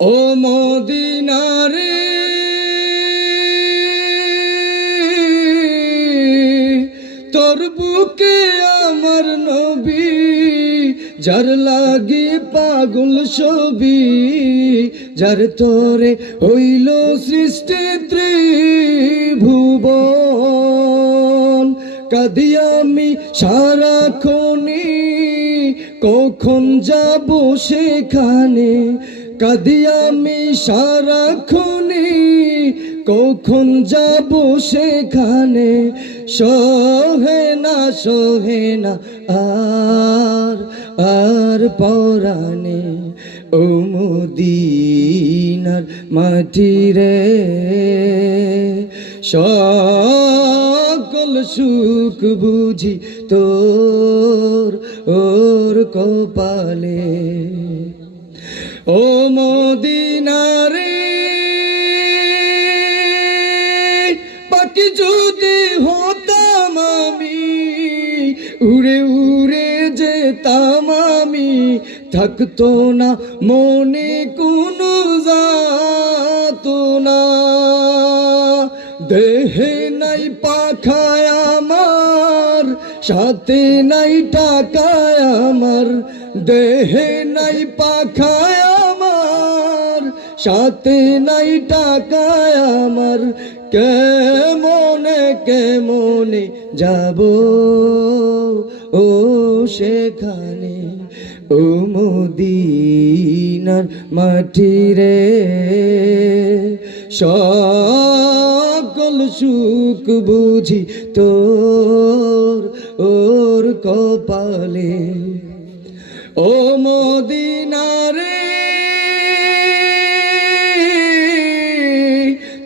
ও মদিনারে তোর বুকে আমার নবী, যার লাগে পাগল ছবি, যার তোরে হইল সৃষ্টি ত্রিভুবন। কাঁদি আমি সারাক্ষণি কখন যাব সেখানে? কাঁদি আমি সারাক্ষণি। কখন যাব সেখানে? সহে না সহে না, আর আর পরাণে। ও মুদিনার মাটি রে। সকল সুখ বুঝি তোর, ওর কপালে। ও মদিনারে পাখি যদি হতাম আমি, উড়ে উড়ে যেতাম আমি, থাকতো না মনে কোনো নাই পাখায় আমার, সাথে নাই টাকায় আমার, দেহে নাই পাখায় আমার, সাথে নাই টাকায় আমার, কেমনে কেমনে যাব? ও সেখানে, ও মদিনার মাটি রে সকল সুখ বুঝি তোর, ওর কপালে। ও মদিনারে,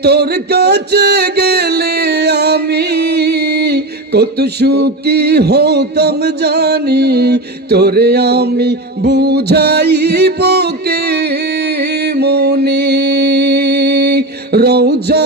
তোর কাছে গেলে আমি কত সুখী হতাম জানি, তোরে আমি বুঝাইব কে মনে? রৌজা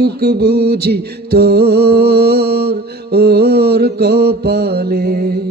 বুঝি তোর ওর কপালে।